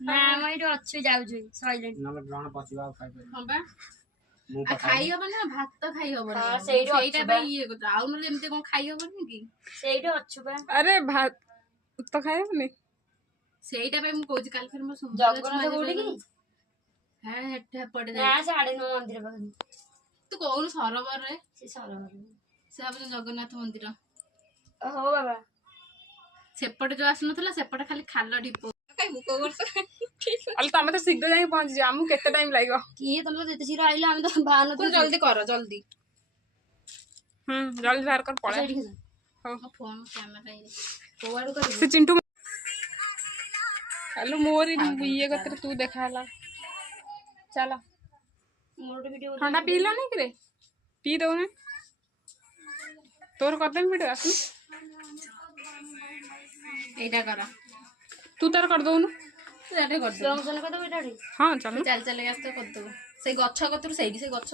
ନା ଆମେ ଏଇଠି ଅଛୁ ଯାଉଛୁ ସଇଲେଣି ନହେଲେ ଗ୍ରହଣ ପଚିବା ଆଉ ଖାଇପାରିବି। ହଁ ବା ମୁଁ ଆଉ ଖାଇ ହବ ନା ଭାତ ଖାଇ ହବନି ହଁ, ସେଇଠି ଅଛୁ ସେଇଟା ବା। ପାଇଁ ଇଏ କଥା ଆଉ ନହେଲେ ଏମିତି କଣ ଖାଇ ହବନି କି ସେଇଠି ଅଛୁ ବା। अरे भात तो खाइबनी ସେଇଟା ପାଇଁ ମୁଁ କହୁଛି କାଲି ଫେର ମୋ ଜଗନ୍ନାଥ କୋଉଠି କି? ହଁ ହେପଟେ ନା ସାଢେ 9 ମନ୍ଦିର ପାଖରେ। ତୁ କହୁନୁ ସରୋବରରେ ସେ ସରୋବର। ସେ ଭାବୁଛୁ ଜଗନ୍ନାଥ ମନ୍ଦିର ହଉ ବାବା। ସେପଟେ ଯୋଉ ଆସୁନଥିଲା ସେପଟେ ଖାଲି ଖାଲ ଢିପ କାଇଁ ମୁଁ କୋଉ ବର୍ଷ अल तमे तो शीघ्र जाई पहुंच जा हमु केते टाइम लागो କିଏ ତମେ ଯେତେ ଶୀଘ୍ର ଆଇଲ ଆମେ ତ ବାହାନ କଣ ଜଲ୍ଦି କର ଜଲ୍ଦି जल्दी बाहर कर पड़े ମୋ ଫୋନ କ୍ୟାମେରା କୋଉଆଡୁ କରିବୁ से चिंटू हेलो मोर ये कतर तू देखाला चला ମୋର ଗୋଟେ ଭିडिଓ ठंडा पीला नहीं करे पी दो ने तोर कर दे वीडियो आसु ଏଇଟା କର तू तार कर दो ତୁ ଏଇଟା କରିଦବୁ ଫଙ୍କସନ କରିଦବ ଏଇଟା। हाँ चल ଚାଲି ଚାଲି ଆସ କରିଦବୁ ସେଇ ଗଛ କତରୁ ସେଇଠି ସେଇ ଗଛ